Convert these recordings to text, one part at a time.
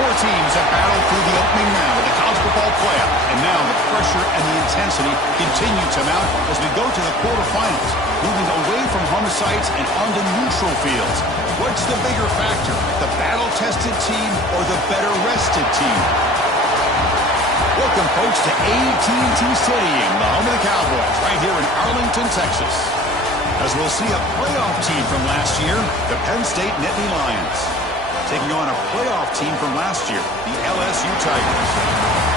Four teams have battled through the opening round of the college football playoff, and now the pressure and the intensity continue to mount as we go to the quarterfinals, moving away from home sites and onto neutral fields. What's the bigger factor, the battle-tested team or the better-rested team? Welcome, folks, to AT&T Stadium, the home of the Cowboys, right here in Arlington, Texas. As we'll see a playoff team from last year, the Penn State Nittany Lions, taking on a playoff team from last year, the LSU Tigers.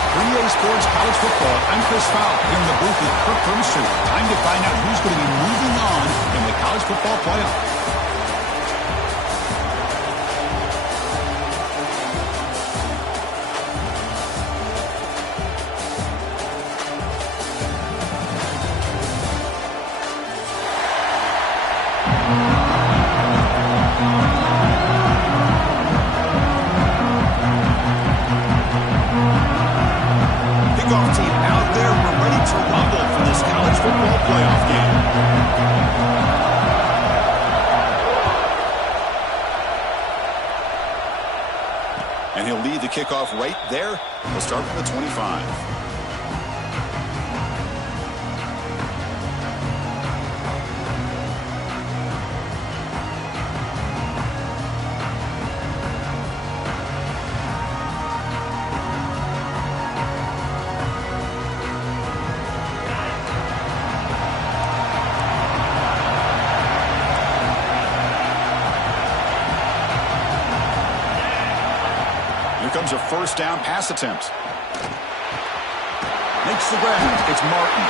For EA Sports College Football, I'm Chris Fowler here in the booth with Kirk Herbstreit. Time to find out who's going to be moving on in the college football playoff. And he'll lead the kickoff right there. We'll start from the 25. Comes a first down pass attempt. Makes the grab. It's Martin.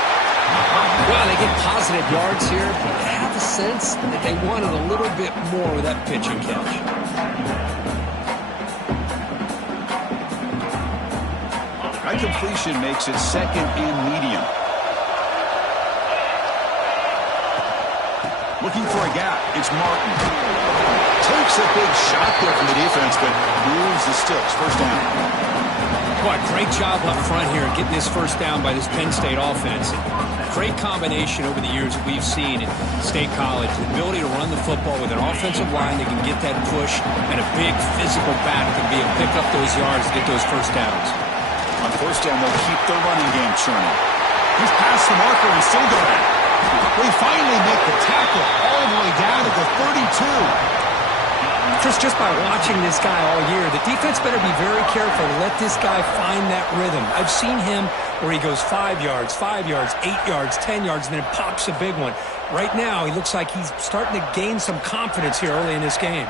Well, they get positive yards here, but I have a sense that they wanted a little bit more with that pitch and catch. That completion makes it second and medium. Looking for a gap. It's Martin. Takes a big shot there from the defense, but moves the sticks. First down. Boy, great job up front here getting this first down by this Penn State offense. Great combination over the years that we've seen in State College. The ability to run the football with an offensive line that can get that push and a big physical back that can be able to pick up those yards and get those first downs. On first down, they'll keep the running game churning. He's past the marker and still going. We finally make the tackle all the way down to the 32. Chris, just by watching this guy all year, the defense better be very careful to let this guy find that rhythm. I've seen him where he goes 5 yards, 8 yards, 10 yards, and then pops a big one. Right now, he looks like he's starting to gain some confidence here early in this game.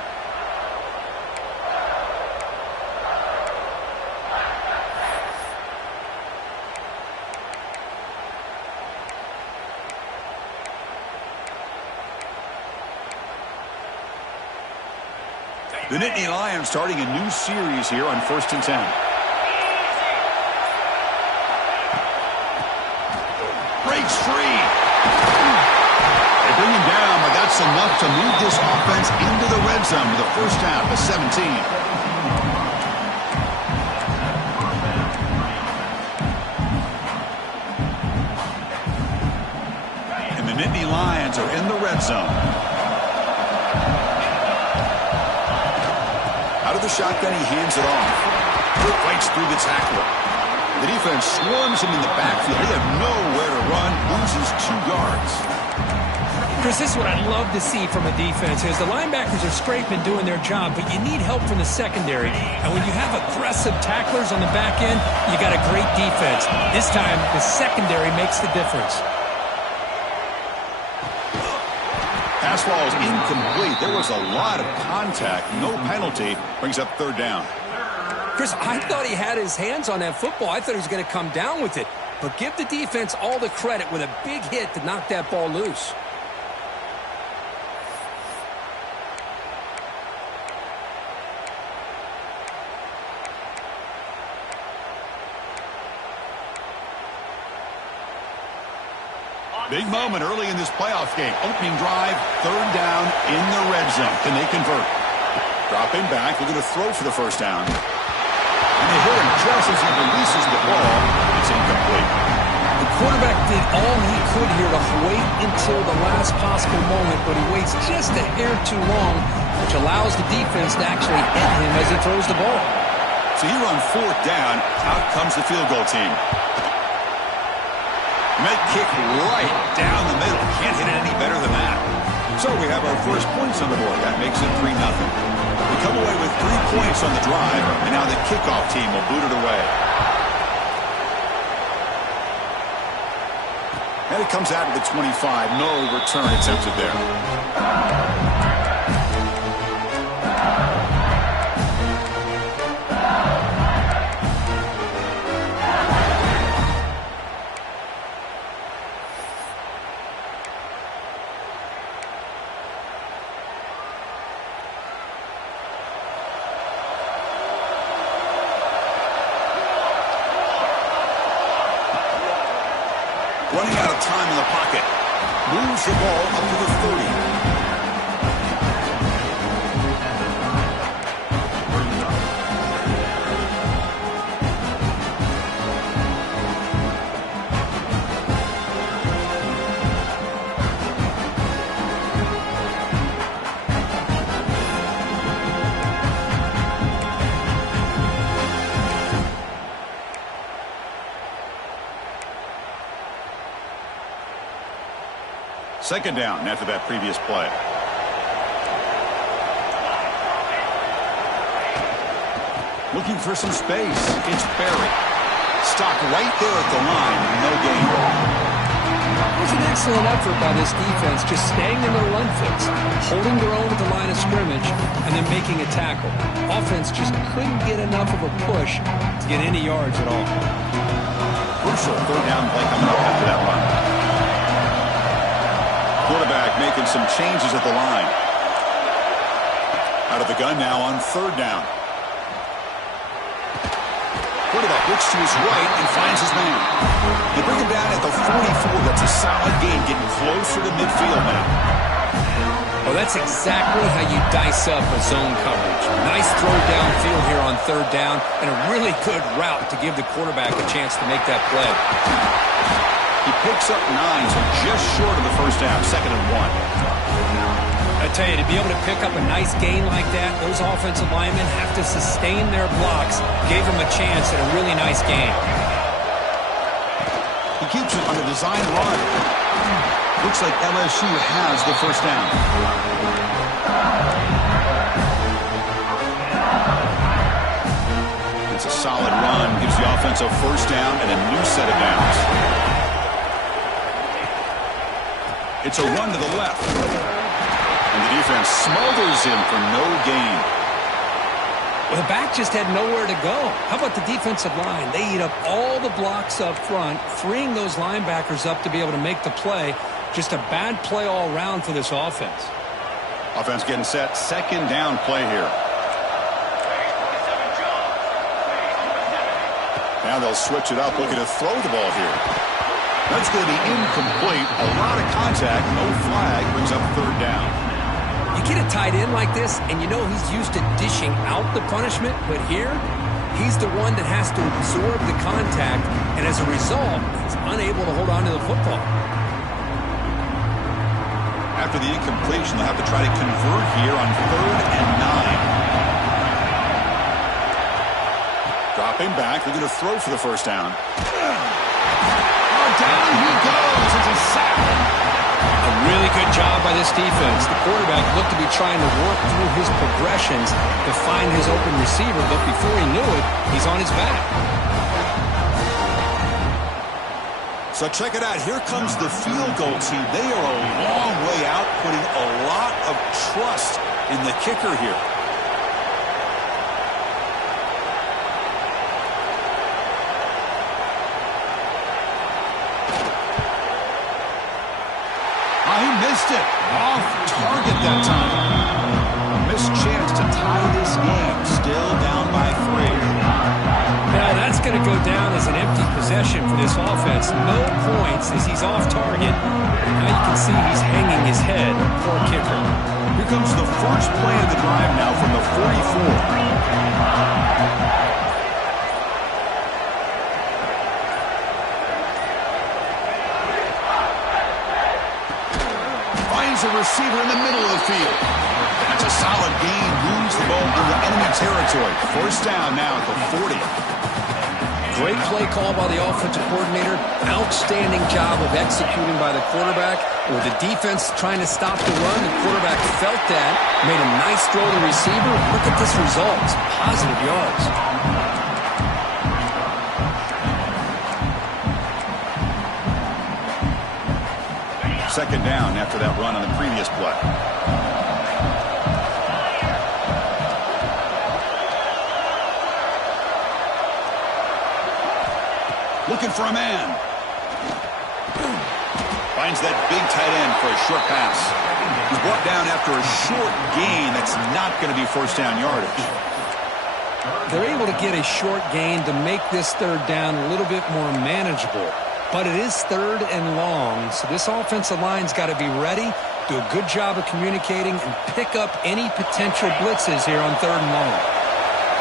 The Nittany Lions starting a new series here on 1st and 10. Breaks free. They bring him down, but that's enough to move this offense into the red zone with a first down to 17. And the Nittany Lions are in the red zone. Out of the shotgun, he hands it off. Breaks through the tackler. The defense swarms him in the backfield. They have nowhere to run. Loses 2 yards. Chris, this is what I'd love to see from a defense is the linebackers are scraping doing their job, but you need help from the secondary. And when you have aggressive tacklers on the back end, you got a great defense. This time, the secondary makes the difference. Pass ball is incomplete. There was a lot of contact. No penalty. Brings up 3rd down. Chris, I thought he had his hands on that football. I thought he was going to come down with it. But give the defense all the credit with a big hit to knock that ball loose. Big moment early in this playoff game. Opening drive, 3rd down in the red zone. Can they convert? Dropping back, looking to throw for the first down. And they hit him just as he releases the ball. It's incomplete. The quarterback did all he could here to wait until the last possible moment, but he waits just a hair too long, which allows the defense to actually hit him as he throws the ball. So here on fourth down, out comes the field goal team. Met kick right down the middle. Can't hit it any better than that. So we have our first points on the board. That makes it 3-0. We come away with 3 points on the drive, and now the kickoff team will boot it away. And it comes out of the 25. No return attempted there. Running out of time in the pocket. Moves the ball up to the 30. Second down after that previous play. Looking for some space. It's Barry. Stopped right there at the line. No gain. It was an excellent effort by this defense, just staying in their run fix, holding their own at the line of scrimmage, and then making a tackle. Offense just couldn't get enough of a push to get any yards at all. Crucial third down play coming up after that run. Quarterback making some changes at the line. Out of the gun now on third down. Quarterback looks to his right and finds his man. They bring him down at the 44. That's a solid gain, getting closer to midfield now. Well, that's exactly how you dice up a zone coverage. Nice throw downfield here on third down, and a really good route to give the quarterback a chance to make that play. He picks up 9, so just short of the first down, 2nd and 1. I tell you, to be able to pick up a nice gain like that, those offensive linemen have to sustain their blocks. Gave him a chance at a really nice gain. He keeps it on a design run. Looks like LSU has the first down. It's a solid run. Gives the offense a first down and a new set of downs. It's a run to the left. And the defense smothers him for no gain. Well, the back just had nowhere to go. How about the defensive line? They eat up all the blocks up front, freeing those linebackers up to be able to make the play. Just a bad play all around for this offense. Offense getting set. Second down play here. Now they'll switch it up, looking to throw the ball here. That's going to be incomplete. A lot of contact, no flag, brings up third down. You get a tight end like this, and you know he's used to dishing out the punishment, but here, he's the one that has to absorb the contact, and as a result, he's unable to hold on to the football. After the incompletion, they'll have to try to convert here on 3rd and 9. Dropping back, they're going to throw for the first down. Down he goes. It's a sack. A really good job by this defense. The quarterback looked to be trying to work through his progressions to find his open receiver, but before he knew it, he's on his back. So check it out. Here comes the field goal team. They are a long way out, putting a lot of trust in the kicker here. He missed it. Off target that time. A missed chance to tie this game. Still down by 3. Now that's going to go down as an empty possession for this offense. No points as he's off target. Now you can see he's hanging his head. Poor kicker. Here comes the first play of the drive now from the 44. A receiver in the middle of the field. That's a solid gain. Moves the ball in the enemy territory. First down now at the 40. Great play call by the offensive coordinator. Outstanding job of executing by the quarterback. With the defense trying to stop the run, the quarterback felt that, made a nice throw to the receiver. Look at this result. It's positive yards. Second down after that run on the previous play. Looking for a man. Finds that big tight end for a short pass. He's brought down after a short gain. That's not going to be first down yardage. They're able to get a short gain to make this third down a little bit more manageable. But it is third and long, so this offensive line's got to be ready, do a good job of communicating, and pick up any potential blitzes here on third and long.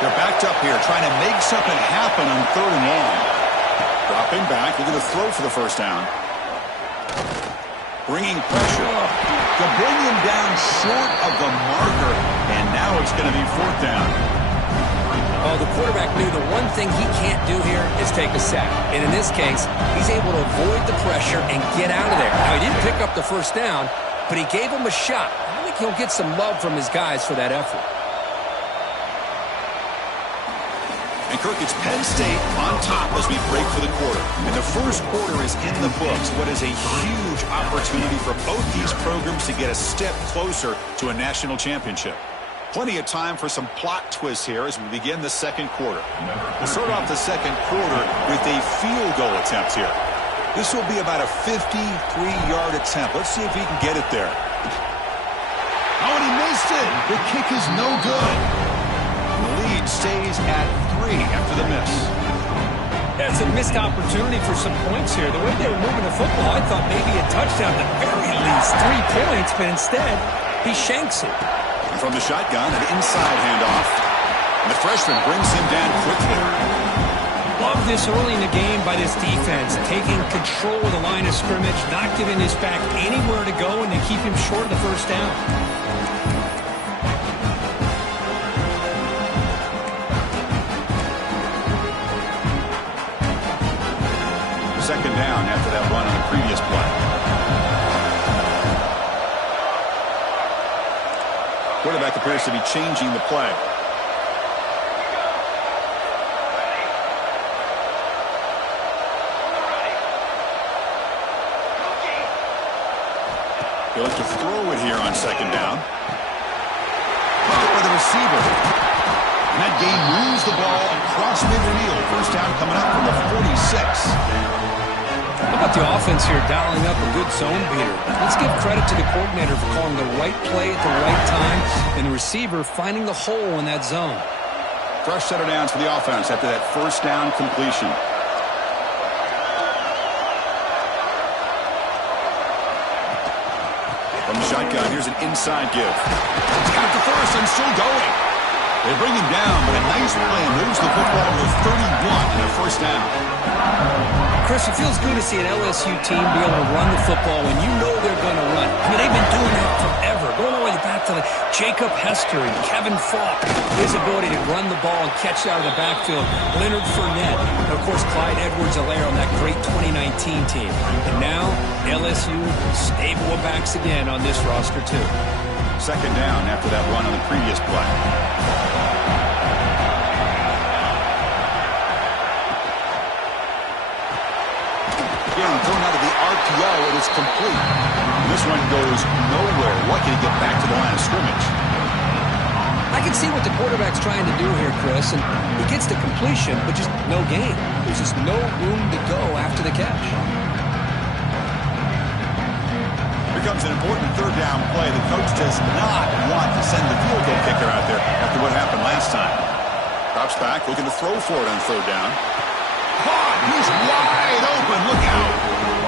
They're backed up here, trying to make something happen on third and long. Dropping back, looking to throw for the first down. Bringing pressure. To bring him down short of the marker, and now it's going to be fourth down. Oh, the quarterback knew the one thing he can't do here is take a sack. And in this case, he's able to avoid the pressure and get out of there. Now, he didn't pick up the first down, but he gave him a shot. I think he'll get some love from his guys for that effort. And Kirk, it's Penn State on top as we break for the quarter. And the first quarter is in the books. What is a huge opportunity for both these programs to get a step closer to a national championship. Plenty of time for some plot twists here as we begin the second quarter. We'll start off the second quarter with a field goal attempt here. This will be about a 53-yard attempt. Let's see if he can get it there. Oh, and he missed it. The kick is no good. The lead stays at 3 after the miss. That's a missed opportunity for some points here. The way they were moving the football, I thought maybe a touchdown, at the very least 3 points, but instead he shanks it. From the shotgun, an inside handoff. And the freshman brings him down quickly. Love this early in the game by this defense, taking control of the line of scrimmage, not giving this back anywhere to go, and to keep him short of the first down. Second down after that run on the previous play. Quarterback appears to be changing the play. He'll have to throw it here on second down. Caught by the receiver. And that game moves the ball across midfield. First down coming up from the 46. How about the offense here dialing up a good zone beater? Let's give credit to the coordinator for calling the right play at the right time and the receiver finding the hole in that zone. Fresh set of downs for the offense after that first down completion. From the shotgun, here's an inside give. He's got the first and still going. They bring him down, but a nice play moves the football to 31 and a first down. Chris, it feels good to see an LSU team be able to run the football when you know they're going to run. I mean, they've been doing that forever, going all the way back to Jacob Hester and Kevin Falk. His ability to run the ball and catch out of the backfield. Leonard Fournette, and of course, Clyde Edwards-Helaire on that great 2019 team. And now, LSU stable of backs again on this roster, too. Second down after that run on the previous play. Again, thrown out of the RPO, it is complete. This one goes nowhere. Lucky to get back to the line of scrimmage. I can see what the quarterback's trying to do here, Chris, and he gets the completion, but just no gain. There's just no room to go after the catch. Here comes an important third down play. The coach does not want to send the field goal kicker out there after what happened last time. Drops back, looking to throw for it on third down. Caught! He's wide open. Look out!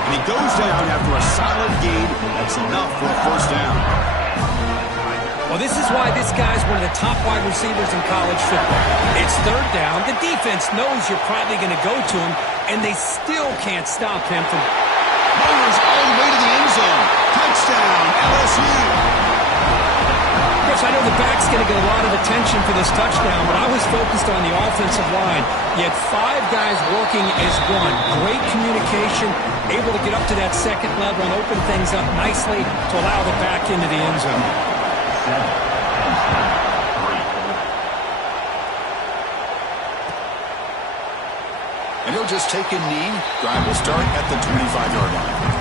And he goes down after a solid gain. That's enough for a first down. Well, this is why this guy's one of the top wide receivers in college football. It's third down. The defense knows you're probably going to go to him, and they still can't stop him from... Motors all the way to the end zone. Touchdown, LSU. Coach, I know the back's going to get a lot of attention for this touchdown, but I was focused on the offensive line. You had 5 guys working as one. Great communication, able to get up to that second level and open things up nicely to allow the back into the end zone. And he'll just take a knee. Drive will start at the 25-yard line.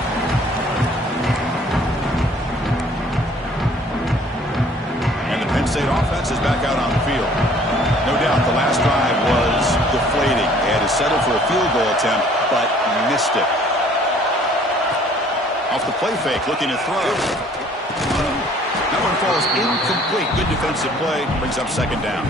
Penn State offense is back out on the field. No doubt the last drive was deflating. They had to settle for a field goal attempt, but missed it. Off the play fake, looking to throw. That one falls incomplete. Good defensive play. Brings up second down.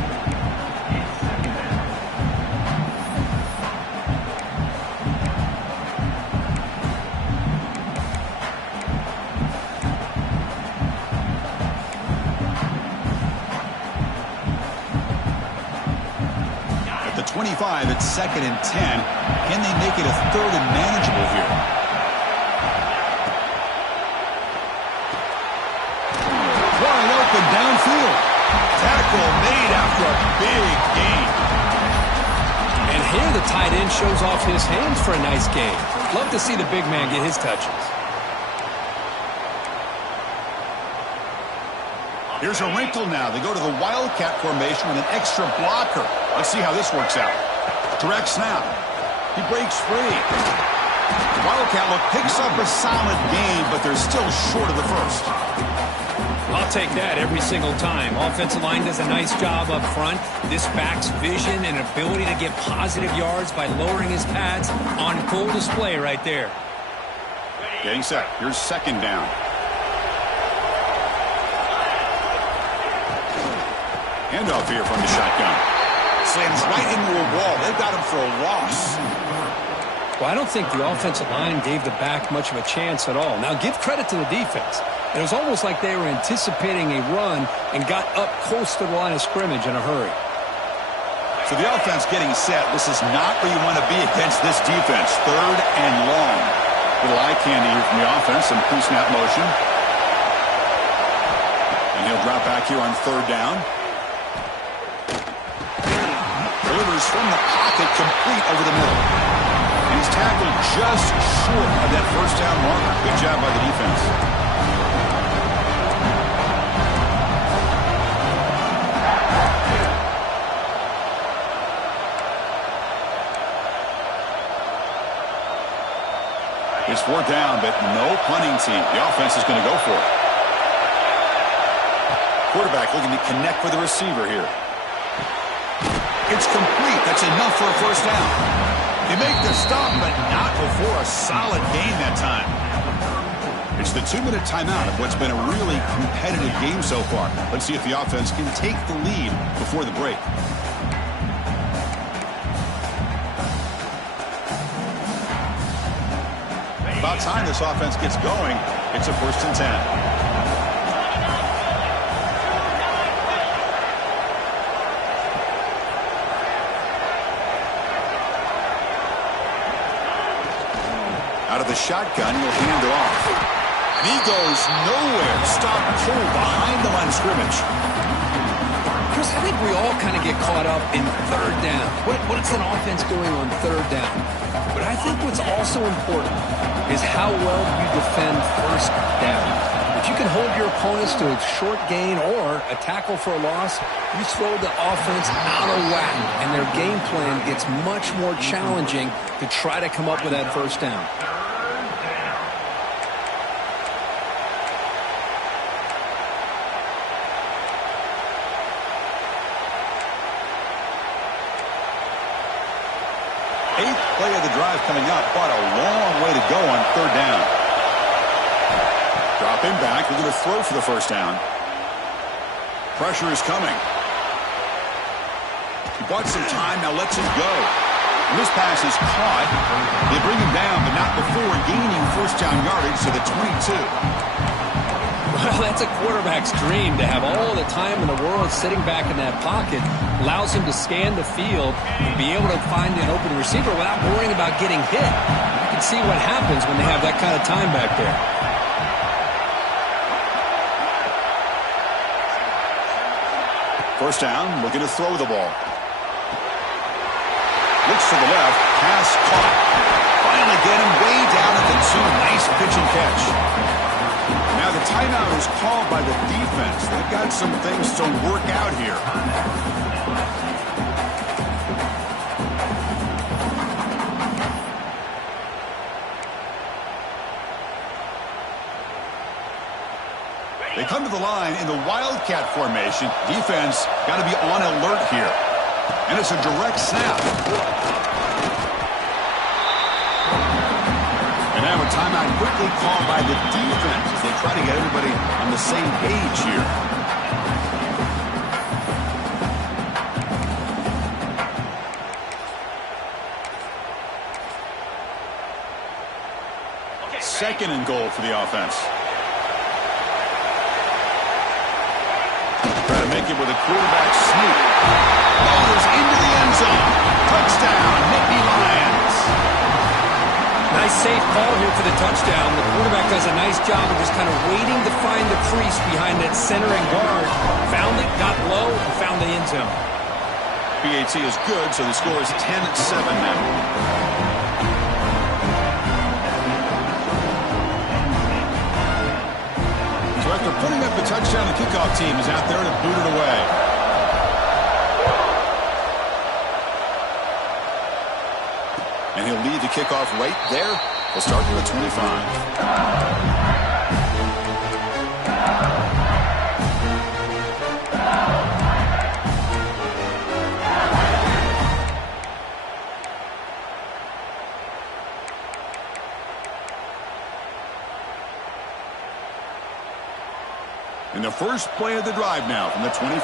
At the 25, it's 2nd and 10. Can they make it a 3rd and manageable here? Wide open downfield. Tackle made after a big gain. And here the tight end shows off his hands for a nice gain. Love to see the big man get his touches. Here's a wrinkle now. They go to the Wildcat formation with an extra blocker. Let's see how this works out. Direct snap. He breaks free. Wildcat look picks up a solid gain, but they're still short of the first. I'll take that every single time. Offensive line does a nice job up front. This back's vision and ability to get positive yards by lowering his pads on full display right there. Getting set. Here's second down. Handoff here from the shotgun. Slams right into a wall. They've got him for a loss. Well, I don't think the offensive line gave the back much of a chance at all. Now, give credit to the defense. It was almost like they were anticipating a run and got up close to the line of scrimmage in a hurry. So the offense getting set. This is not where you want to be against this defense. 3rd and long. Little eye candy here from the offense. Some pre-snap motion. And he'll drop back here on 3rd down. Delivers from the pocket, complete over the middle. And he's tackled just short of that first down marker. Good job by the defense. It's 4th down, but no punting team. The offense is going to go for it. Quarterback looking to connect with the receiver here. It's complete. That's enough for a first down. They make the stop, but not before a solid gain that time. It's the 2-minute timeout of what's been a really competitive game so far. Let's see if the offense can take the lead before the break. About time this offense gets going. It's a 1st and 10. Out of the shotgun, he'll hand it off. And he goes nowhere. Stop pull behind the line of scrimmage. Chris, I think we all kind of get caught up in 3rd down. What's an offense doing on 3rd down? But I think what's also important is how well you defend 1st down. If you can hold your opponents to a short gain or a tackle for a loss, you throw the offense out of whack, and their game plan gets much more challenging to try to come up with that 1st down. Play of the drive coming up, but a long way to go on 3rd down. Drop him back. We're going to throw for the first down. Pressure is coming. He bought some time, now lets him go. And this pass is caught. They bring him down, but not before gaining first down yardage to the 22. Well, that's a quarterback's dream to have all the time in the world sitting back in that pocket. Allows him to scan the field and be able to find an open receiver without worrying about getting hit. You can see what happens when they have that kind of time back there. First down, looking to throw the ball. Looks to the left, pass caught. Finally get him way down at the 2. Nice pitch and catch. Now the timeout is called by the defense. They've got some things to work out here. They come to the line in the Wildcat formation. Defense got to be on alert here. And it's a direct snap. And now a timeout quickly called by the defense as they try to get everybody on the same page here. Second and goal for the offense. Try to make it with a quarterback sneak. Goes into the end zone. Touchdown, Nittany Lions. Nice safe call here for the touchdown. The quarterback does a nice job of just kind of waiting to find the crease behind that center and guard. Found it, got low, and found the end zone. PAT is good, so the score is 10-7 now. After putting up the touchdown, the kickoff team is out there to boot it away. And he'll lead the kickoff right there. We'll start from the 25. And the first play of the drive now from the 25.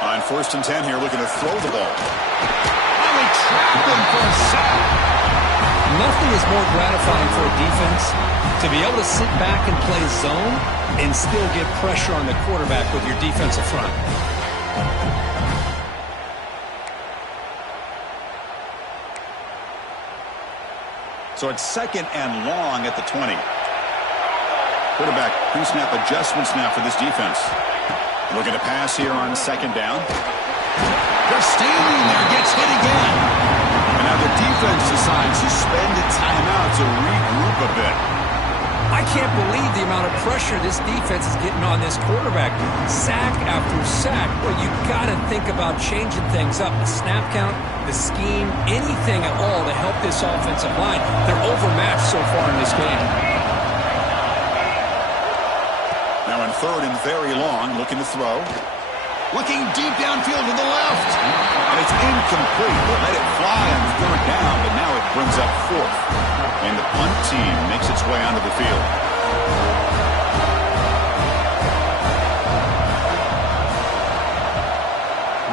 On 1st and 10 here, looking to throw the ball. Finally trapped him for a sack. Nothing is more gratifying for a defense to be able to sit back and play zone and still get pressure on the quarterback with your defensive front. So it's second and long at the 20. Quarterback pre-snap adjustments now for this defense. Looking to pass here on second down. They're standing there, gets hit again. And now the defense decides to spend a timeout to regroup a bit. I can't believe the amount of pressure this defense is getting on this quarterback. Sack after sack. Well, you've got to think about changing things up. The snap count, the scheme, anything at all to help this offensive line. They're overmatched so far in this game. Now in 3rd and very long, looking to throw. Looking deep downfield to the left. And it's incomplete. They let it fly on 3rd down, but now it brings up 4th. And the punt team makes its way onto the field.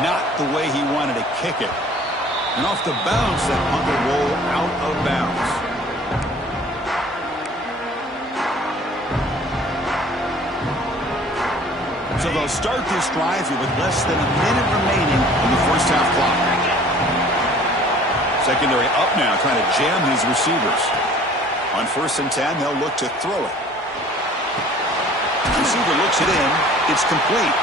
Not the way he wanted to kick it. And off the bounce, that punt will roll out of bounds. So they'll start this drive here with less than a minute remaining in the first half clock. Secondary up now, trying to jam these receivers. On 1st and 10, they'll look to throw it. Receiver looks it in. It's complete.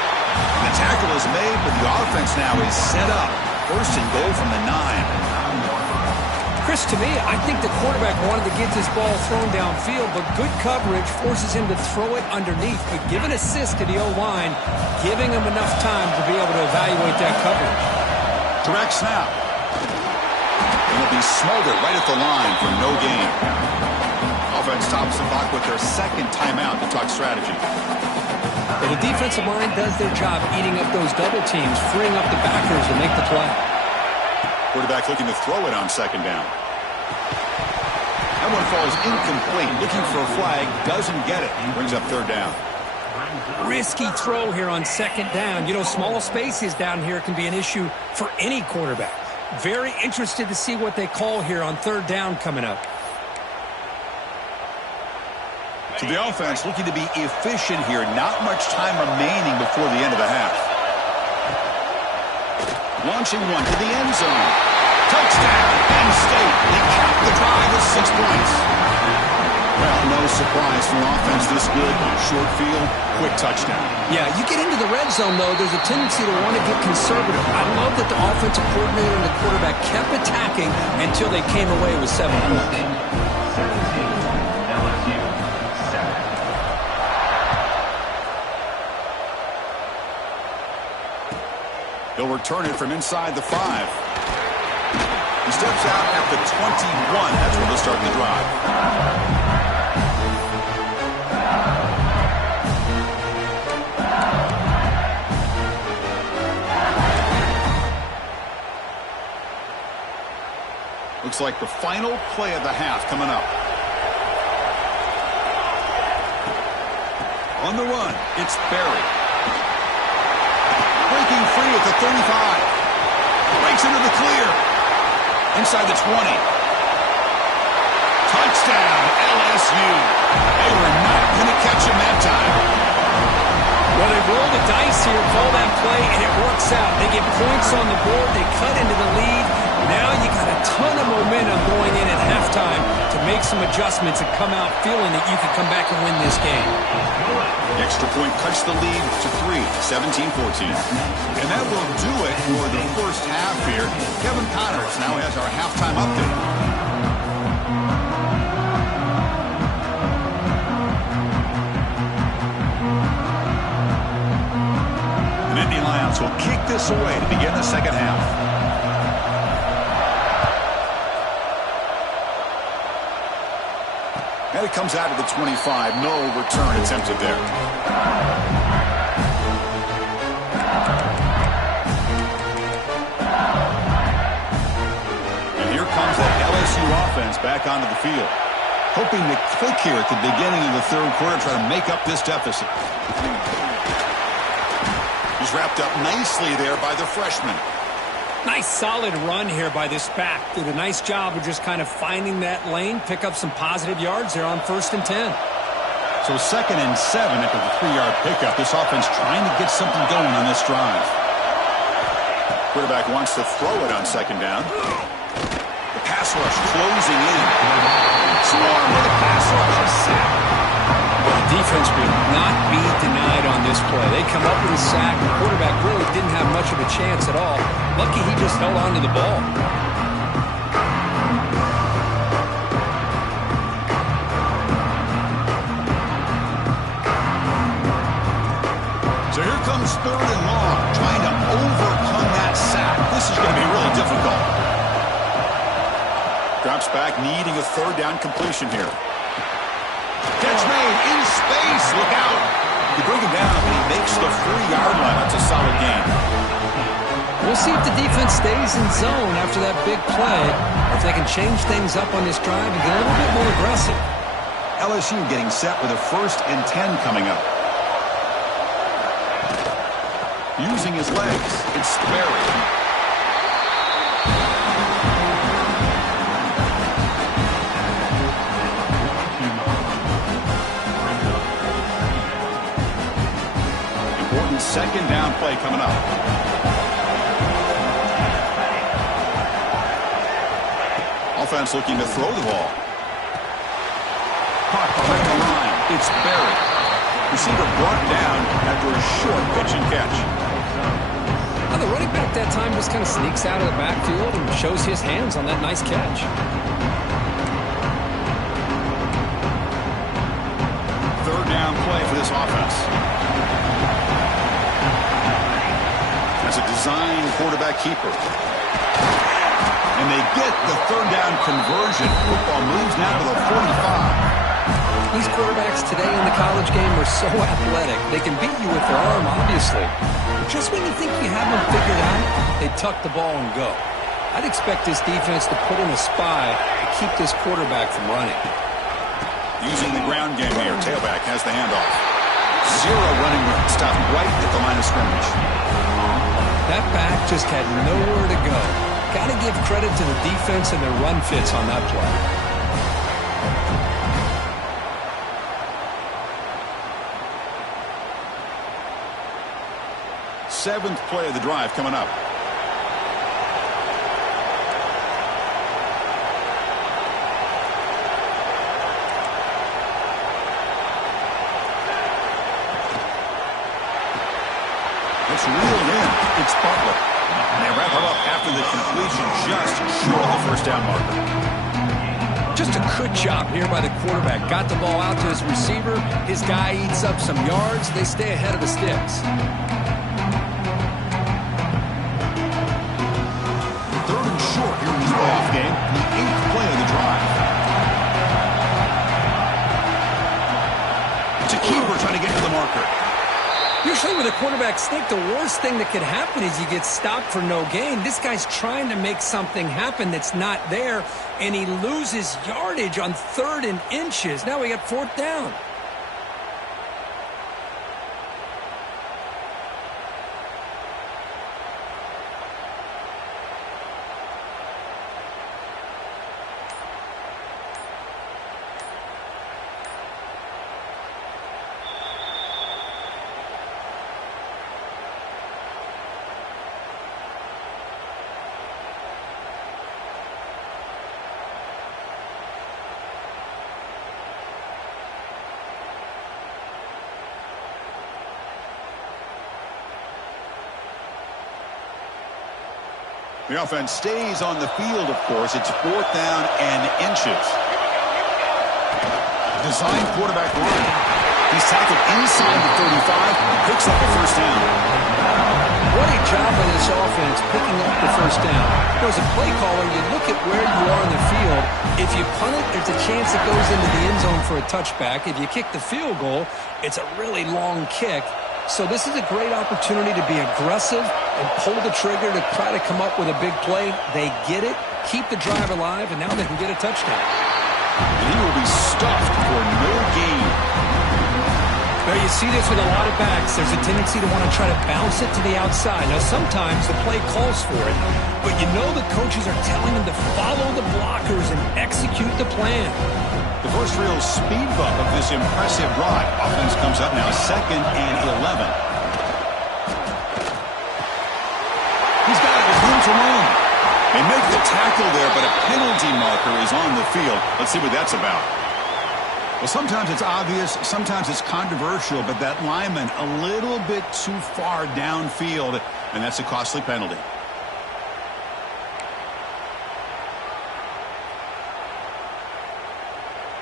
The tackle is made, but the offense now is set up. 1st and goal from the 9. Chris, to me, I think the quarterback wanted to get this ball thrown downfield, but good coverage forces him to throw it underneath. But give an assist to the O-line, giving him enough time to be able to evaluate that coverage. Direct snap. It'll be smothered right at the line for no gain. Offense tops the clock with their second timeout to talk strategy. Well, the defensive line does their job eating up those double teams, freeing up the backers to make the play. Quarterback looking to throw it on second down. That one falls incomplete. Looking for a flag, doesn't get it. Brings up 3rd down. Risky throw here on second down. You know, small spaces down here can be an issue for any quarterback. Very interested to see what they call here on 3rd down coming up. So the offense looking to be efficient here. Not much time remaining before the end of the half. Launching one to the end zone. Touchdown! Touchdown, Penn State. They cap the drive with 6 points. Well, no surprise for an offense this good. Short field, quick touchdown. Yeah, you get into the red zone, though, there's a tendency to want to get conservative. I love that the offensive coordinator and the quarterback kept attacking until they came away with 7 points. They'll return it from inside the 5. He steps out at the 21. That's where they'll start the drive. Looks like the final play of the half coming up. On the run, it's Berry. Breaking free at the 35. Breaks into the clear. Inside the 20. Touchdown, LSU. They were not going to catch him that time. Well, they roll the dice here, call that play, and it works out. They get points on the board. They cut into the lead. Now you got a ton of momentum going in at halftime to make some adjustments and come out feeling that you can come back and win this game. The extra point cuts the lead to 3, 17-14. And that will do it for the first half here. Kevin Connors now has our halftime update. The Nittany Lions will kick this away to begin the second half. And it comes out of the 25. No return attempted there. And here comes that LSU offense back onto the field. Hoping to click here at the beginning of the third quarter, try to make up this deficit. He's wrapped up nicely there by the freshman. Nice solid run here by this back. Did a nice job of just kind of finding that lane, pick up some positive yards there on 1st and 10. So 2nd and 7 after the 3-yard pickup. This offense trying to get something going on this drive. Quarterback wants to throw it on 2nd down. The pass rush closing in. Swarm with a pass rush. Sack. Defense will not be denied on this play. They come up with a sack. The quarterback really didn't have much of a chance at all. Lucky he just held on to the ball. So here comes 3rd and long, trying to overcome that sack. This is going to be really difficult. Drops back, needing a 3rd down completion here. Catch made in space. Look out. You bring him down, and he makes the 3-yard line. That's a solid gain. We'll see if the defense stays in zone after that big play, or if they can change things up on this drive and get a little bit more aggressive. LSU getting set with a 1st and 10 coming up. Using his legs, it's Berry. Second down play coming up. Offense looking to throw the ball. Caught behind the line. It's Berry. Receiver brought down after a short pitch and catch. Now the running back that time just kind of sneaks out of the backfield and shows his hands on that nice catch. Third down play for this offense. As a design quarterback keeper. And they get the 3rd down conversion. Football moves now to the 45. These quarterbacks today in the college game are so athletic. They can beat you with their arm, obviously. But just when you think you have them figured out, they tuck the ball and go. I'd expect this defense to put in a spy to keep this quarterback from running. Using the ground game here. Tailback has the handoff. 0 running room. Stopped right at the line of scrimmage. That back just had nowhere to go. Got to give credit to the defense and their run fits on that play. Seventh play of the drive coming up. It's reeled in. It's Potw. And they wrap it up after the completion, just short of the first down marker. Just a good job here by the quarterback. Got the ball out to his receiver. His guy eats up some yards. They stay ahead of the sticks. Third and short here in this playoff game. The 8th play of the drive. It's a keeper trying to get to the marker. Usually with a quarterback sneak, the worst thing that could happen is you get stopped for no gain. This guy's trying to make something happen that's not there, and he loses yardage on 3rd and inches. Now we got 4th down. The offense stays on the field, of course. It's 4th down and inches. Designed quarterback run. He's tackled inside the 35, picks up the first down. What a job by this offense picking up the first down. As a play caller, you look at where you are in the field. If you punt it, there's a chance it goes into the end zone for a touchback. If you kick the field goal, it's a really long kick. So this is a great opportunity to be aggressive and pull the trigger to try to come up with a big play. They get it, keep the drive alive, and now they can get a touchdown. And he will be stuffed for no gain. Now you see this with a lot of backs. There's a tendency to want to try to bounce it to the outside. Now sometimes the play calls for it, but you know the coaches are telling them to follow the blockers and execute the plan. The first real speed bump of this impressive drive. Offense comes up now 2nd and 11. He's got it with room to run. They make the tackle there, but a penalty marker is on the field. Let's see what that's about. Well, sometimes it's obvious, sometimes it's controversial, but that lineman a little bit too far downfield, and that's a costly penalty.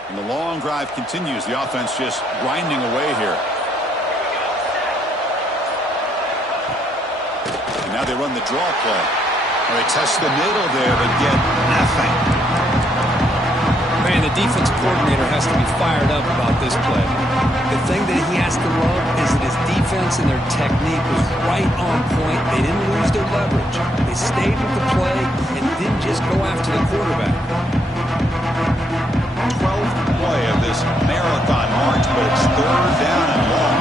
And the long drive continues. The offense just grinding away here. And now they run the draw play. Well, they test the middle there, but get nothing. Man, the defense coordinator has to be fired up about this play. The thing that he has to love is that his defense and their technique was right on point. They didn't lose their leverage. They stayed with the play and didn't just go after the quarterback. 12th play of this marathon march, but it's 3rd down and long.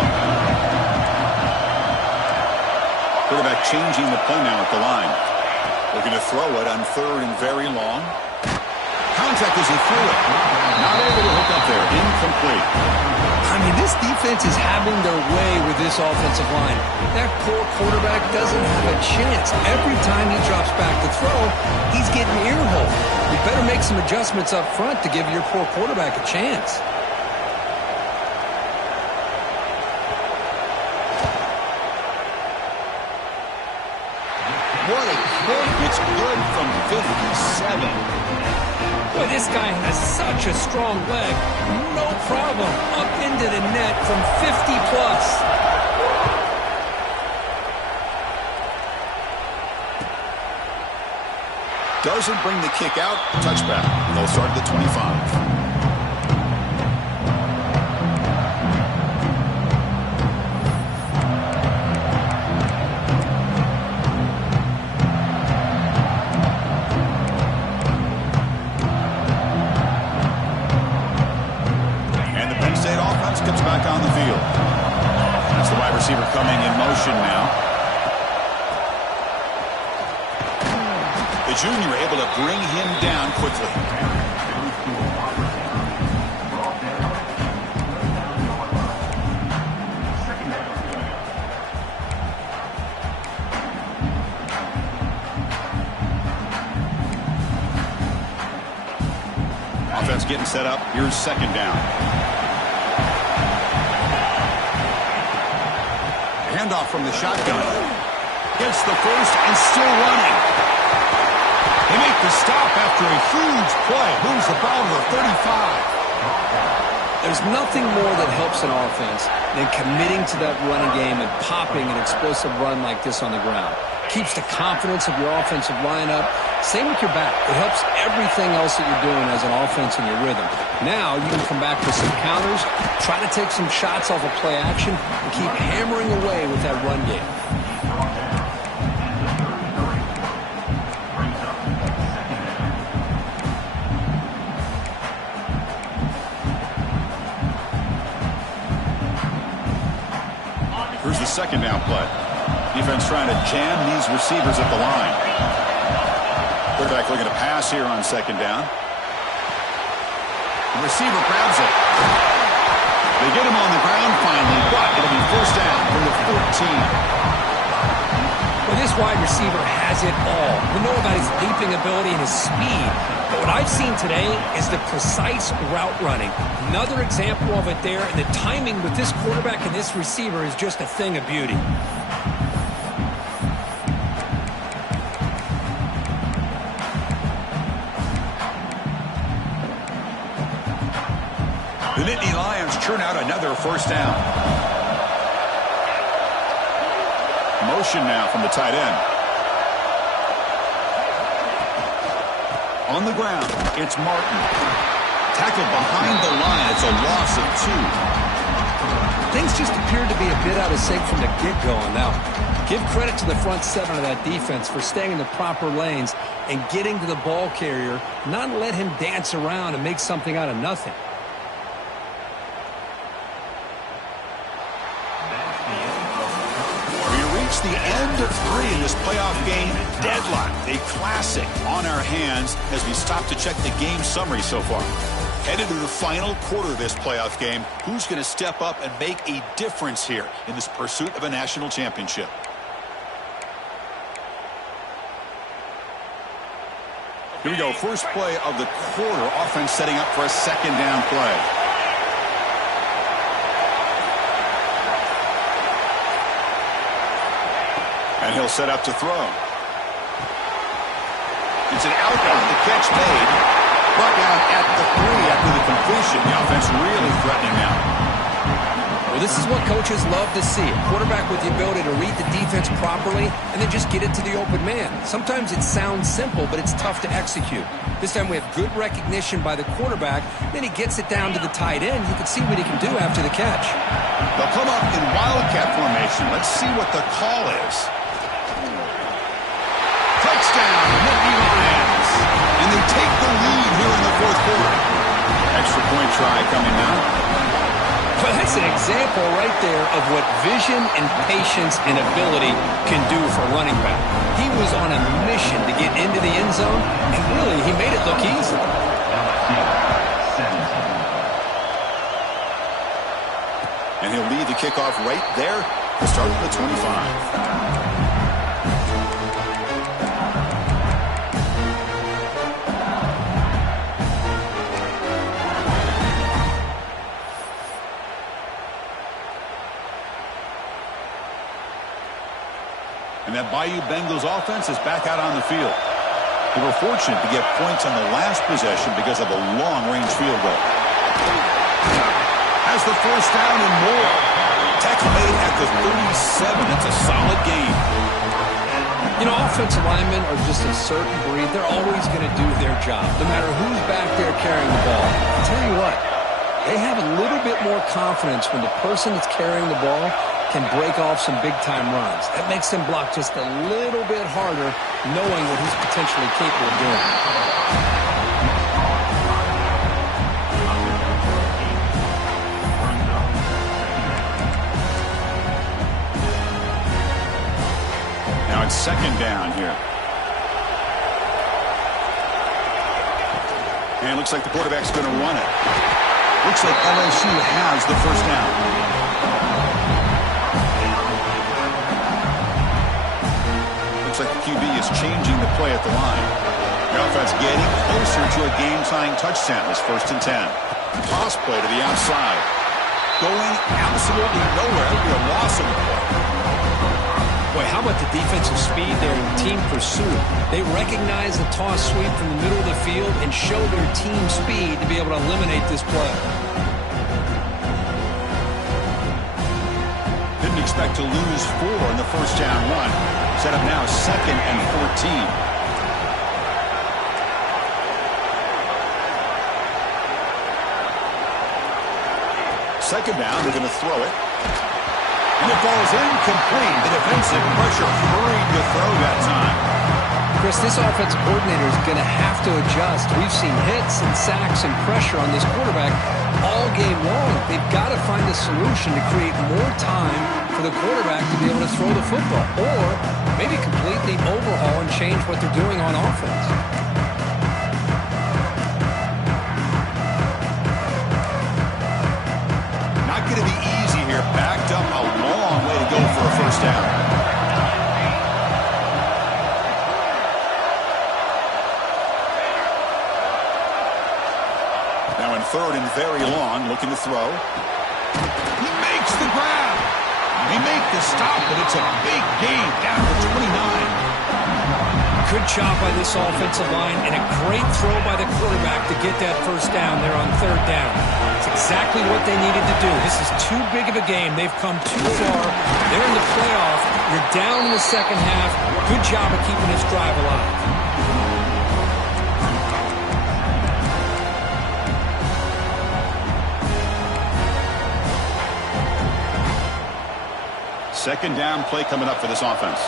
Quarterback changing the play now at the line. Looking to throw it on 3rd and very long. Contact as he threw it. Not able to hook up there. Incomplete. I mean, this defense is having their way with this offensive line. That poor quarterback doesn't have a chance. Every time he drops back to throw, he's getting earholed. You better make some adjustments up front to give your poor quarterback a chance. What a kick. It's good from 57. Boy, this guy has such a strong leg. No problem. Up into the net from 50 plus. Doesn't bring the kick out. Touchback. They'll start at the 25. Comes back on the field. That's the wide receiver coming in motion now. The junior able to bring him down quickly. Offense getting set up. Here's 2nd down. Handoff from the shotgun. Gets the first and still running. They make the stop after a huge play. Moves the ball to the 35. There's nothing more that helps an offense than committing to that running game and popping an explosive run like this on the ground. Keeps the confidence of your offensive lineup. Same with your back. It helps everything else that you're doing as an offense in your rhythm. Now you can come back with some counters, try to take some shots off of play action, and keep hammering away with that run game. Here's the second down play. Defense trying to jam these receivers at the line. Quarterback looking to pass here on second down. The receiver grabs it. They get him on the ground finally, but it'll be first down from the 14. Well, this wide receiver has it all. We know about his leaping ability and his speed. But what I've seen today is the precise route running. Another example of it there, and the timing with this quarterback and this receiver is just a thing of beauty. The Nittany Lions churn out another first down. Motion now from the tight end. On the ground, it's Martin. Tackled behind the line. It's a loss of 2. Things just appeared to be a bit out of sync from the get-go. Now, give credit to the front seven of that defense for staying in the proper lanes and getting to the ball carrier, not let him dance around and make something out of nothing. The end of 3 in this playoff game. Deadlocked. A classic on our hands as we stop to check the game summary so far. Headed to the final quarter of this playoff game. Who's going to step up and make a difference here in this pursuit of a national championship? Here we go. First play of the quarter. Offense setting up for a second down play. And he'll set up to throw. It's an out route. The catch made. Brought down at the 3 after the completion. The offense really threatening now. Well, this is what coaches love to see. A quarterback with the ability to read the defense properly and then just get it to the open man. Sometimes it sounds simple, but it's tough to execute. This time we have good recognition by the quarterback. Then he gets it down to the tight end. You can see what he can do after the catch. They'll come up in wildcat formation. Let's see what the call is. Touchdown, Nittany Lions. And they take the lead here in the fourth quarter. Extra point try coming now. Well, that's an example right there of what vision and patience and ability can do for running back. He was on a mission to get into the end zone, and really, he made it look easy. And he'll lead the kickoff right there to start at the 25. And that Bayou Bengals offense is back out on the field. They were fortunate to get points on the last possession because of a long-range field goal. Has the first down and more. Tackle made at the 37. That's a solid game. You know, offensive linemen are just a certain breed. They're always going to do their job, no matter who's back there carrying the ball. I'll tell you what, they have a little bit more confidence when the person that's carrying the ball can break off some big-time runs. That makes them block just a little bit harder, knowing what he's potentially capable of doing. Now it's second down here. And it looks like the quarterback's going to run it. Looks like LSU has the first down. Looks like the QB is changing the play at the line. The offense getting closer to a game-tying touchdown. It's 1st and 10. Toss play to the outside. Going absolutely nowhere. That would be a loss of the play. Boy, how about the defensive speed there in team pursuit? They recognize the toss sweep from the middle of the field and show their team speed to be able to eliminate this play. Didn't expect to lose 4 in the first down run. Set up now 2nd and 14. Second down, they're going to throw it. And it falls incomplete. The defensive pressure hurried to throw that time. Chris, this offensive coordinator is going to have to adjust. We've seen hits and sacks and pressure on this quarterback all game long. They've got to find a solution to create more time for the quarterback to be able to throw the football, or maybe completely overhaul and change what they're doing on offense. Not going to be easy here. Backed up a long way to go for a first down. Now in 3rd and very long, looking to throw. He makes the grab. They make the stop, but it's a big gain down to 29. Good job by this offensive line and a great throw by the quarterback to get that first down there on 3rd down. It's exactly what they needed to do. This is too big of a game. They've come too far. They're in the playoff. You're down in the second half. Good job of keeping this drive alive. Second down play coming up for this offense.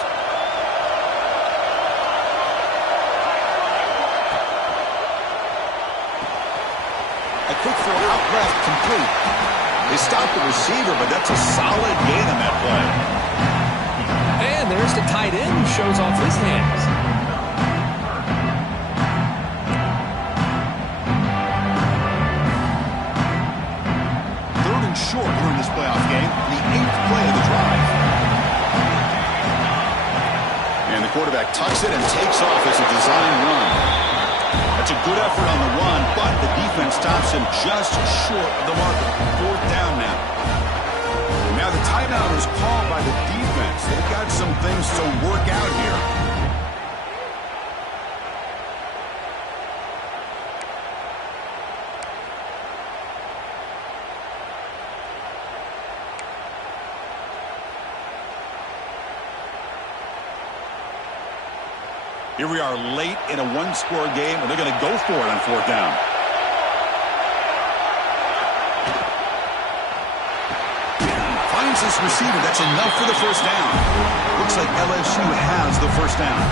A quick throw out left, complete. They stopped the receiver, but that's a solid gain on that play. And there's the tight end who shows off his hands. Third and short here in this playoff game, the 8th play of the drive. And the quarterback tucks it and takes off as a design run. That's a good effort on the run, but the defense stops him just short of the marker. 4th down now. Now the timeout is called by the defense. They've got some things to work out here. Here we are late in a one-score game, and they're going to go for it on 4th down. Finds this receiver. That's enough for the first down. Looks like LSU has the first down.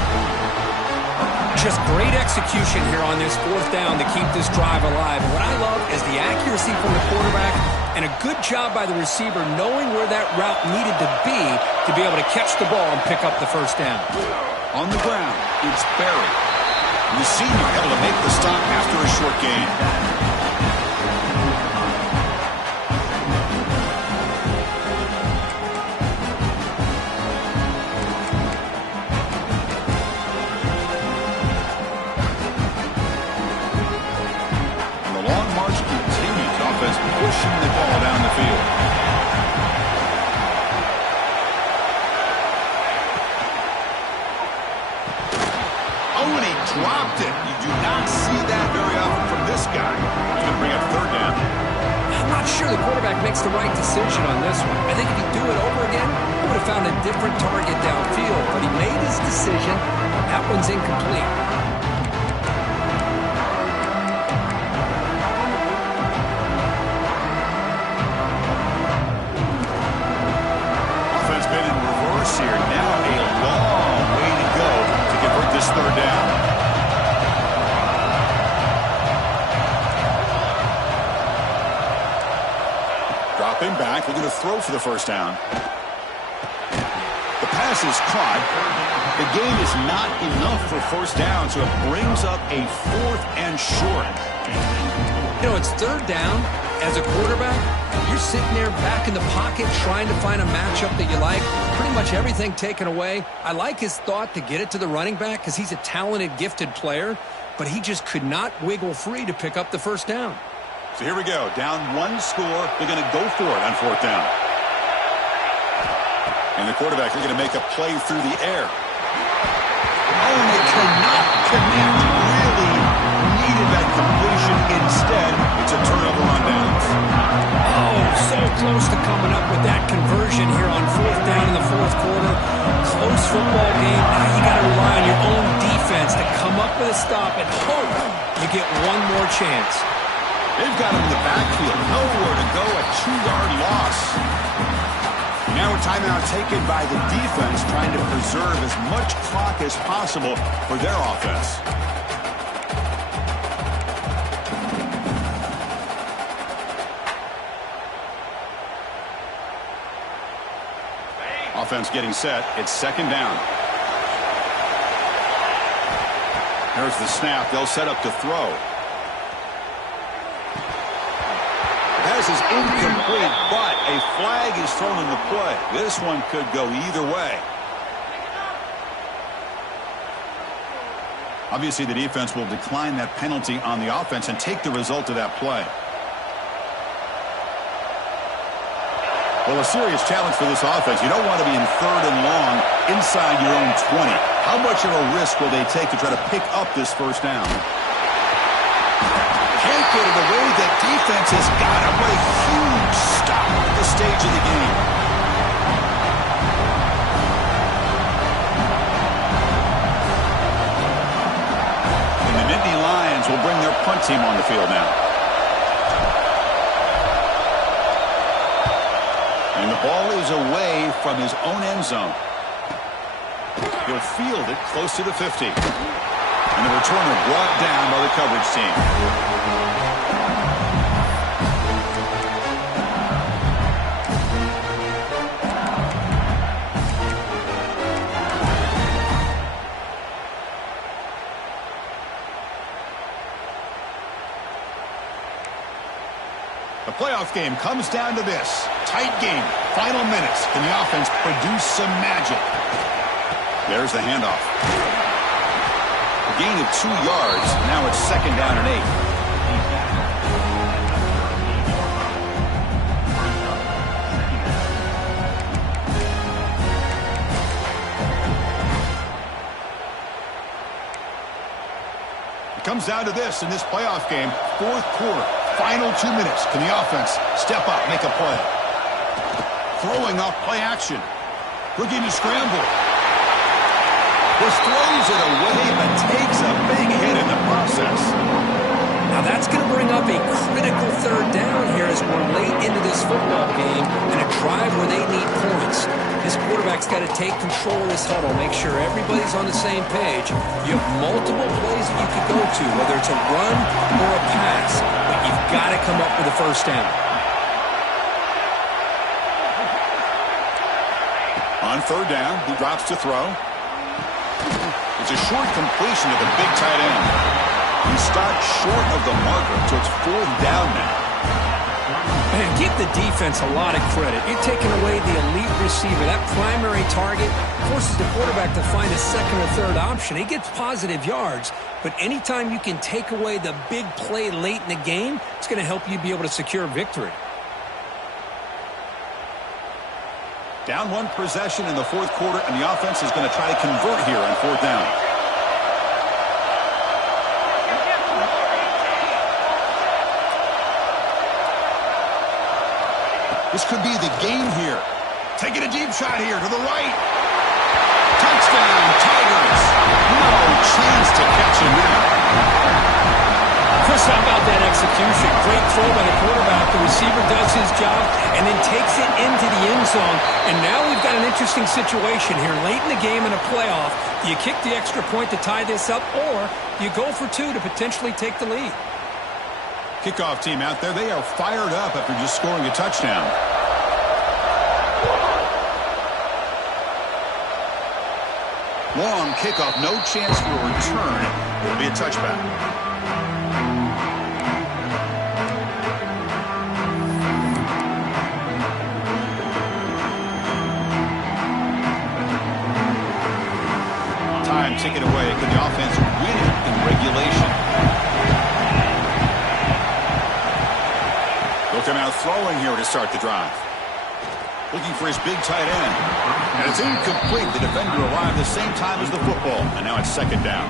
Just great execution here on this 4th down to keep this drive alive. And what I love is the accuracy from the quarterback and a good job by the receiver knowing where that route needed to be able to catch the ball and pick up the first down. On the ground, it's Barry. The senior able to make the stop after a short gain. And the long march continues. Offense pushing the ball down the field. Dropped it. You do not see that very often from this guy. He's going to bring up 3rd down. I'm not sure the quarterback makes the right decision on this one. I think if he'd do it over again, he would have found a different target downfield. But he made his decision. That one's incomplete. Offense been in reverse here. Now a long way to go to convert this 3rd down. Dropping back, we're going to throw for the first down. The pass is caught. The gain is not enough for first down, so it brings up a 4th and short. You know, it's 3rd down. As a quarterback, you're sitting there back in the pocket trying to find a matchup that you like. Pretty much everything taken away. I like his thought to get it to the running back because he's a talented, gifted player, but he just could not wiggle free to pick up the first down. So here we go. Down 1 score. They're going to go for it on 4th down. And the quarterback are going to make a play through the air. Oh, and they cannot connect. Really needed that completion. Instead, it's a turnover on downs. Oh, so close to coming up with that conversion here on 4th down in the 4th quarter. Close football game. Now you got to rely on your own defense to come up with a stop and hope you get one more chance. They've got him in the backfield. Nowhere to go. A 2-yard loss. Now a timeout taken by the defense, trying to preserve as much clock as possible for their offense. Offense getting set. It's 2nd down. There's the snap. They'll set up to throw. Pass is incomplete, but a flag is thrown in the play. This one could go either way. Obviously, the defense will decline that penalty on the offense and take the result of that play. Well, a serious challenge for this offense. You don't want to be in 3rd and long inside your own 20. How much of a risk will they take to try to pick up this 1st down? Can't get it away. The defense has got him. What a huge stop at this stage of the game. And the Nittany Lions will bring their punt team on the field now. And the ball is away from his own end zone. He'll field it close to the 50. And the returner brought down by the coverage team. The playoff game comes down to this. Tight game. Final minutes. Can the offense produce some magic? There's the handoff. A gain of 2 yards. Now it's 2nd down and 8. It comes down to this in this playoff game. 4th quarter. Final 2 minutes. Can the offense step up, make a play? Throwing off play action. Looking to scramble. Just throws it away, but takes a big hit in the process. Now that's going to bring up a critical 3rd down here as we're late into this football game and a drive where they need points. This quarterback's got to take control of this huddle, make sure everybody's on the same page. You have multiple plays that you could go to, whether it's a run or a pass, but you've got to come up with a 1st down. On 3rd down, he drops to throw. It's a short completion to the big tight end. He stopped short of the marker, so it's 4th down now. Man, give the defense a lot of credit. You're taking away the elite receiver. That primary target forces the quarterback to find a 2nd or 3rd option. He gets positive yards, but anytime you can take away the big play late in the game, it's going to help you be able to secure victory. Down 1 possession in the 4th quarter, and the offense is going to try to convert here on 4th down. This could be the game here. Taking a deep shot here to the right. Touchdown, Tigers. No chance to catch him now. Chris, how about that execution? Great throw by the quarterback. The receiver does his job and then takes it into the end zone. And now we've got an interesting situation here. Late in the game in a playoff, do you kick the extra point to tie this up, or do you go for 2 to potentially take the lead? Kickoff team out there, they are fired up after just scoring a touchdown. Long kickoff, no chance for a return. It'll be a touchback. Time ticking away. Can the offense win it in regulation? They'll come out throwing here to start the drive. Looking for his big tight end. And it's incomplete. The defender arrived the same time as the football. And now it's second down.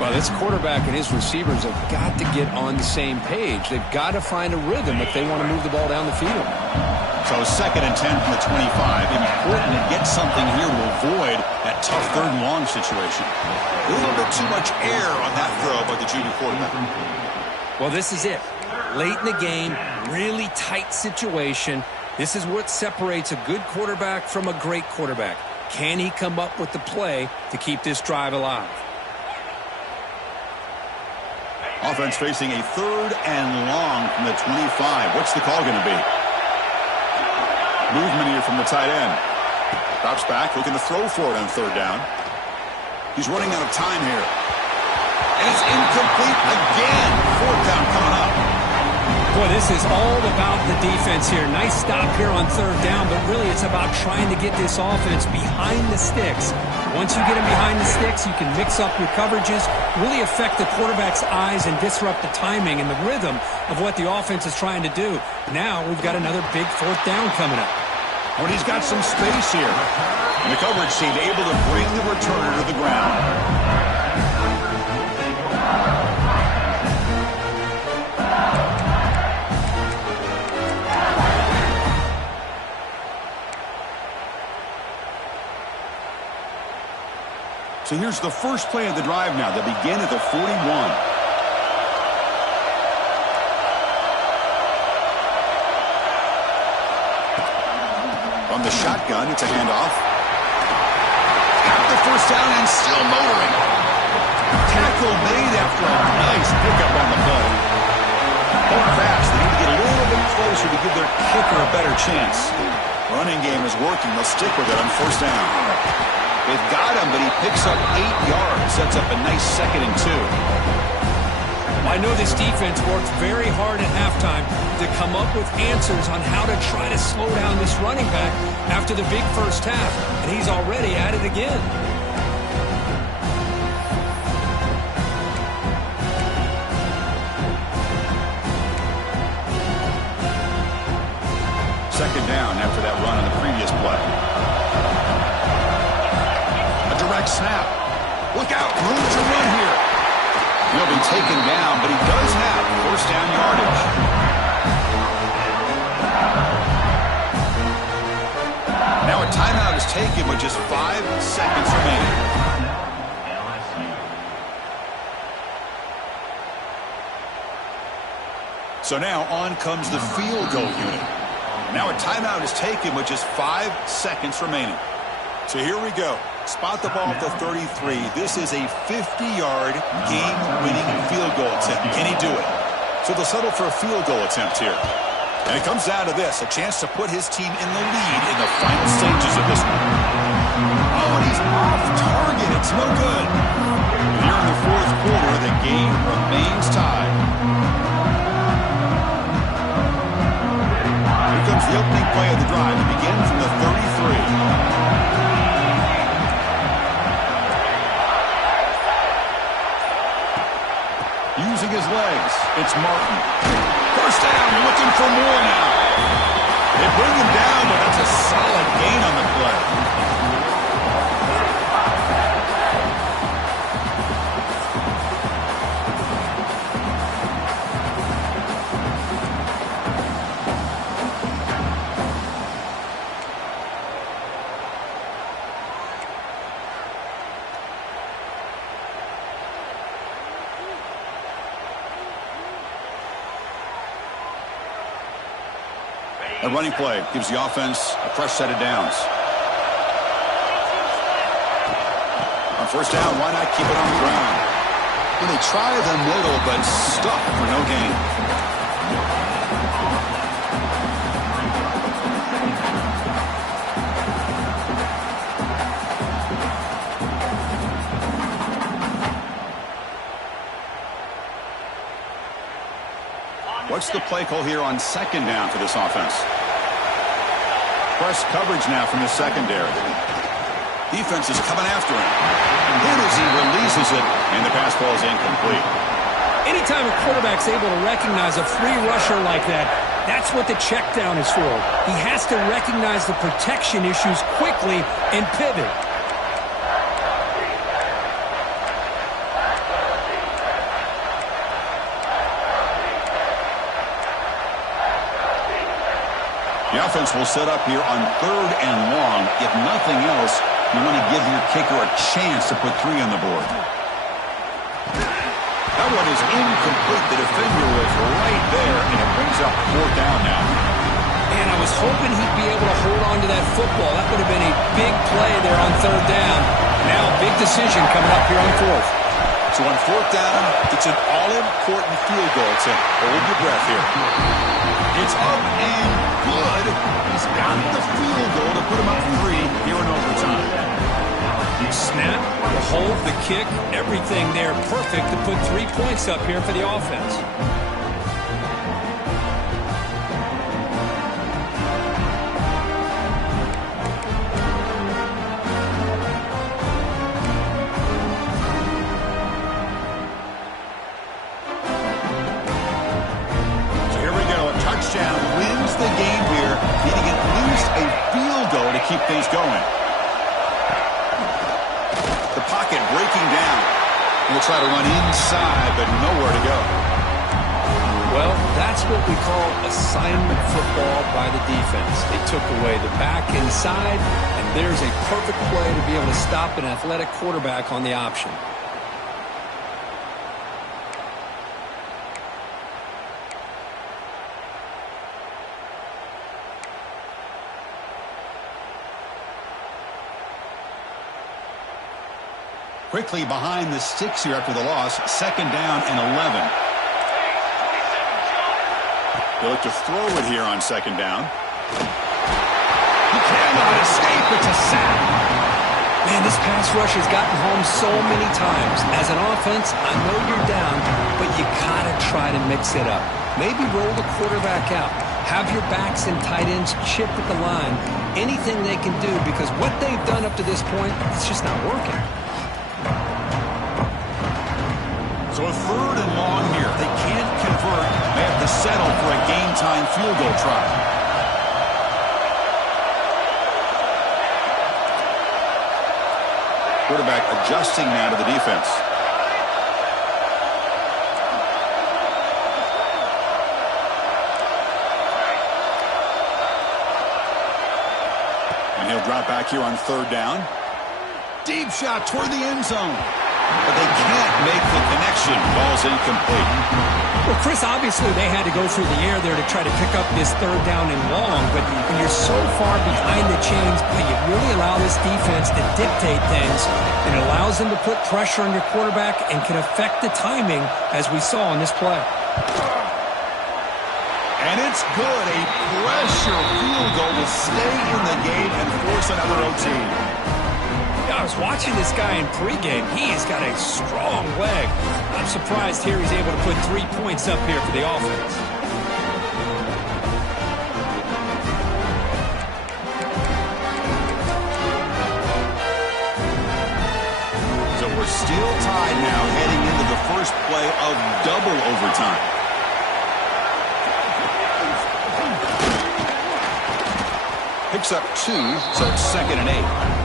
Well, this quarterback and his receivers have got to get on the same page. They've got to find a rhythm if they want to move the ball down the field. So 2nd and 10 from the 25. Important to get something here to avoid that tough 3rd and long situation. A little bit too much air on that throw by the junior quarterback. Well, this is it. Late in the game, really tight situation. This is what separates a good quarterback from a great quarterback. Can he come up with the play to keep this drive alive? Offense facing a 3rd and long from the 25. What's the call going to be? Movement here from the tight end. Drops back, looking to throw for it on 3rd down. He's running out of time here. And it's incomplete again. 4th down coming up. Boy, this is all about the defense here. Nice stop here on 3rd down, but really it's about trying to get this offense behind the sticks. Once you get them behind the sticks, you can mix up your coverages, really affect the quarterback's eyes and disrupt the timing and the rhythm of what the offense is trying to do. Now we've got another big 4th down coming up. When he's got some space here. And the coverage team able to bring the returner to the ground. So here's the first play of the drive now. They begin at the 41. From the shotgun, it's a handoff. Got the 1st down and still motoring. Tackle made after a nice pickup on the play. Going fast. They need to get a little bit closer to give their kicker a better chance. Running game is working. They'll stick with it on 1st down. They've got him, but he picks up 8 yards. Sets up a nice 2nd and 2. I know this defense worked very hard at halftime to come up with answers on how to try to slow down this running back after the big first half, and he's already at it again. Second down after that run on the previous play. A direct snap. Look out, room to run here. He'll be taken down, but he does have 1st down yardage. Now a timeout is taken with just 5 seconds remaining. So now on comes the field goal unit. Now a timeout is taken with just 5 seconds remaining. So here we go. Spot the ball at the 33. This is a 50-yard game-winning field goal attempt. Can he do it? So they'll settle for a field goal attempt here. And it comes down to this, a chance to put his team in the lead in the final stages of this one. Oh, and he's off target. It's no good. Here in the 4th quarter, the game remains tied. Here comes the opening play of the drive. It begins from the 33. Using his legs, it's Martin. 1st down, looking for more now. They bring him down, but that's a solid gain on the play. A running play gives the offense a fresh set of downs. On 1st down, why not keep it on the ground? Well, they try them little, but stuck for no gain. What's the play call here on 2nd down for this offense? Press coverage now from the secondary. Defense is coming after him. Good as he releases it, and the pass ball is incomplete. Anytime a quarterback's able to recognize a free rusher like that, That's what the check down is for. He has to recognize the protection issues quickly and pivot. The offense will set up here on 3rd and long. If nothing else, you want to give your kicker a chance to put 3 on the board. That one is incomplete. The defender was right there, and it brings up 4th down now. And I was hoping he'd be able to hold on to that football. That would have been a big play there on 3rd down. Now a big decision coming up here on 4th. So on 4th down, it's an all-important field goal. So hold your breath here. It's up and good. He's got the field goal to put him up 3 here in overtime. You snap, the hold, the kick, everything there perfect to put 3 points up here for the offense. Wins the game here, needing at least a field goal to keep things going. The pocket breaking down. We'll try to run inside, but nowhere to go. Well, that's what we call assignment football by the defense. They took away the back inside, and there's a perfect play to be able to stop an athletic quarterback on the option. Quickly behind the sticks here after the loss. 2nd down and 11. They look to throw it here on 2nd down. He cannot escape. It's a sack. Man, this pass rush has gotten home so many times. As an offense, I know you're down, but you gotta try to mix it up. Maybe roll the quarterback out. Have your backs and tight ends chip at the line. Anything they can do, because what they've done up to this point, it's just not working. So a 3rd and long here. If they can't convert, they have to settle for a game-time field goal try. Quarterback adjusting now to the defense. And he'll drop back here on 3rd down. Deep shot toward the end zone. But they can't make the connection. Ball's incomplete. Well, Chris, obviously they had to go through the air there to try to pick up this 3rd down and long, but when you're so far behind the chains, you really allow this defense to dictate things, and it allows them to put pressure on your quarterback and can affect the timing, as we saw in this play. And it's good. A pressure field goal to stay in the game and force another OT. I was watching this guy in pregame. He has got a strong leg. I'm surprised here he's able to put 3 points up here for the offense. So we're still tied now heading into the first play of double overtime. Picks up 2, so it's 2nd and 8.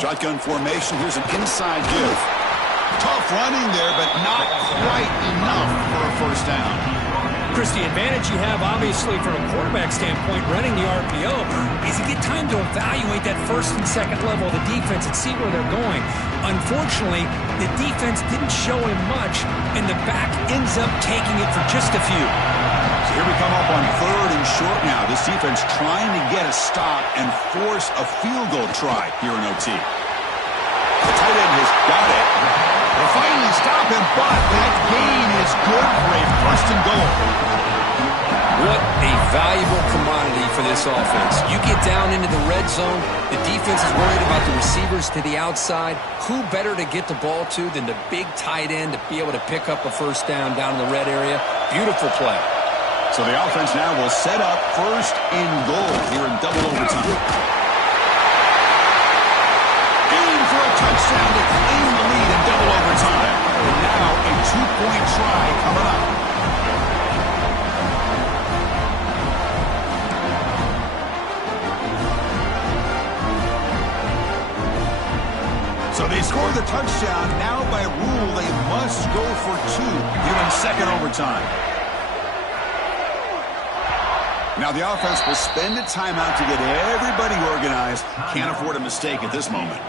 Shotgun formation. Here's an inside give. Tough running there, but not quite enough for a 1st down. Chris, the advantage you have, obviously, from a quarterback standpoint, running the RPO, is you get time to evaluate that 1st and 2nd level of the defense and see where they're going. Unfortunately, the defense didn't show him much, and the back ends up taking it for just a few. So here we come up on 3rd and short now. This defense trying to get a stop and force a field goal try here in OT. The tight end has got it. They finally stop him, but that gain is good for a 1st and goal. What a valuable commodity for this offense. You get down into the red zone, the defense is worried about the receivers to the outside. Who better to get the ball to than the big tight end to be able to pick up a 1st down in the red area? Beautiful play. So the offense now will set up first and goal here in double overtime. Aim for a touchdown to claim the lead in double overtime. And now a two-point try coming up. So they score the touchdown. Now by rule, they must go for two here in second overtime. Now the offense will spend a timeout to get everybody organized. Can't afford a mistake at this moment.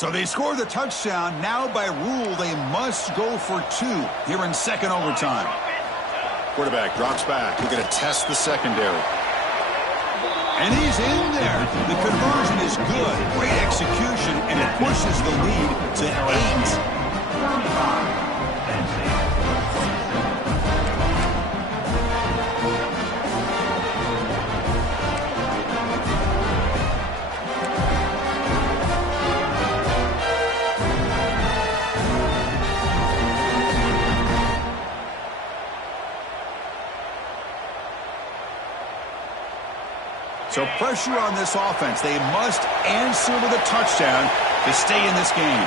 So they score the touchdown. Now by rule, they must go for two here in second overtime. Quarterback drops back. We're going to test the secondary. And he's in there. The conversion is good. Great execution, and it pushes the lead to 8. So pressure on this offense. They must answer with a touchdown to stay in this game.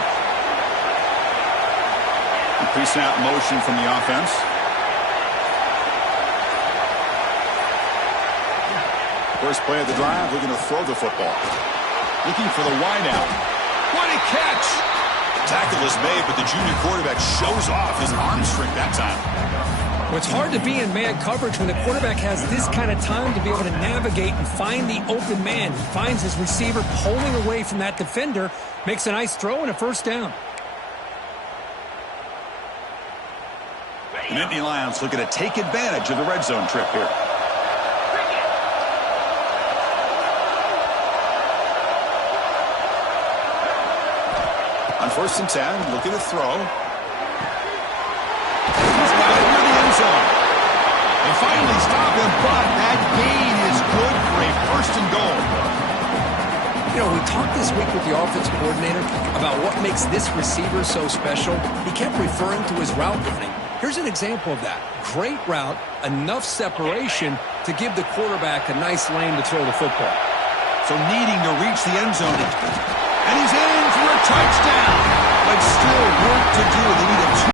Pre-snap motion from the offense. First play of the drive, we're going to throw the football. Looking for the wideout. What a catch! Tackle is made, but the junior quarterback shows off his arm strength that time. Well, it's hard to be in man coverage when the quarterback has this kind of time to be able to navigate and find the open man. He finds his receiver pulling away from that defender, makes a nice throw and a first down. The Nittany Lions looking to take advantage of the red zone trip here. On 1st and 10, looking to throw. Zone. They finally stop him, but that gain is good for a 1st and goal. You know, we talked this week with the offense coordinator about what makes this receiver so special. He kept referring to his route running. Here's an example of that. Great route, enough separation to give the quarterback a nice lane to throw the football. So needing to reach the end zone. And he's in for a touchdown. But still work to do. They need a